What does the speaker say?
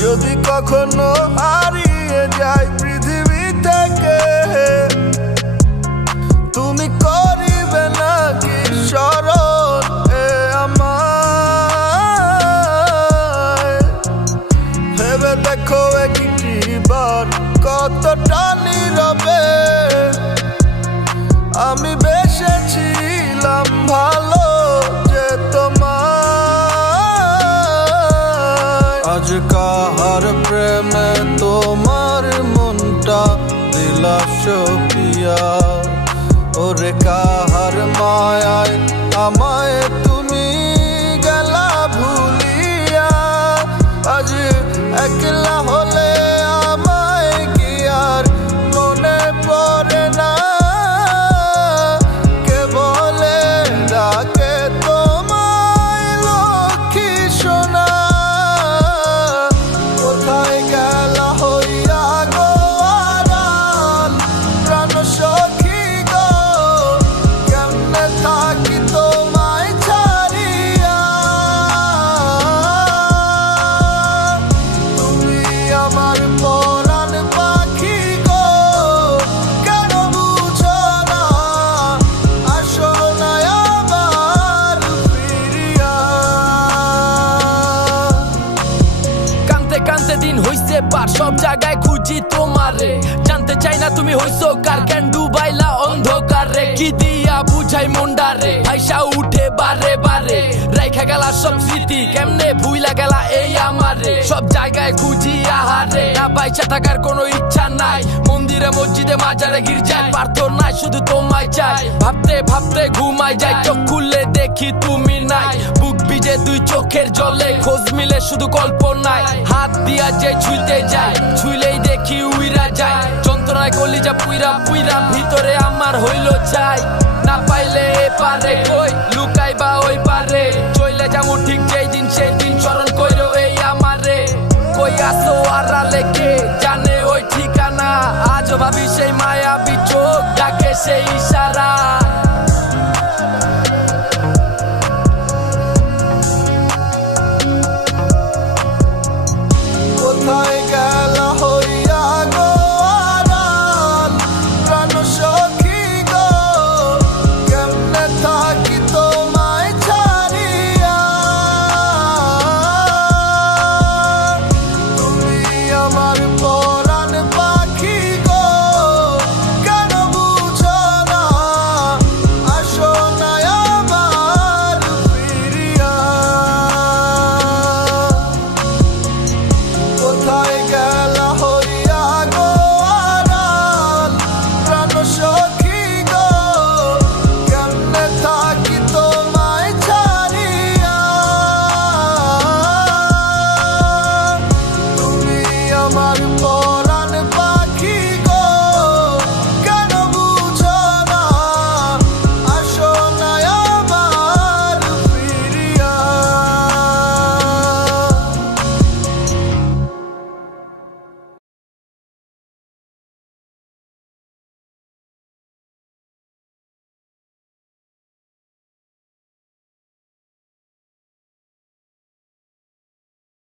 যদি কখনো হারিয়ে যাই পৃথিবী থেকে, তুমি করিবে নাকি স্মরণ আমায়? ভেবে দেখো একটিবার কতটা নীরবে আমি বেসেছিলাম ভালো যে তোমায়। আজ কাহার প্রেমে তোমার মনটা দিলা সপিয়া, ওরে কাহার মায়ায় আমায় তুমি গেলা ভুলিয়া। আজ একলা হলে আমায় কি আর মনে পড়ে না? কে বলে ডাকে তোমায় লক্ষ্মী সোনা? কোথায় গেলা হইয়া গো আড়াল প্রাণ সখী গো? কেমনে থাকি তোমায় ছাড়িয়া? তুমি আমার পরাণ পাখি গো, কেন বুঝো না? আসো না আবার ফিরিয়া। কানতে কানতে দিন হইছে পার, সব জায়গায় খুঁজি তোমারে। জানতে চাই না তুমি হইছো কার, কেন ডুবাইলা অন্ধকারে? কি দিয়া বুঝাই মন্ডারে, ভাইসা উঠে বারে বারে। রাইখা গেলা সব স্মৃতি, কেমনে ভুইলা গেলা এই আমারে। সব জায়গায় খুঁজি আহারে, না বাইচা থাকার কোনো ইচ্ছা নাই। মন্দিরে মসজিদে মাজারে গির্জায় প্রার্থনায় শুধু তোমায় চাই। ভাবতে ভাবতে ঘুমাই যাই, চোখ খুললে দেখি তুমি নাই। বুক ভিজে দুই চোখের জলে, খোঁজ মিলে শুধু কল্পনায়। হাত দিয়া যে ছুঁইতে যায়, ছুঁইলেই দেখি উইরা যায়। যন্ত্রণায় কলিজা পুইরা পুইরা ভিতরে আমার হইল চাই। না পাইলে এ পারে কই লুকাইবা ওই পারে, চইলে যাবো ঠিক যে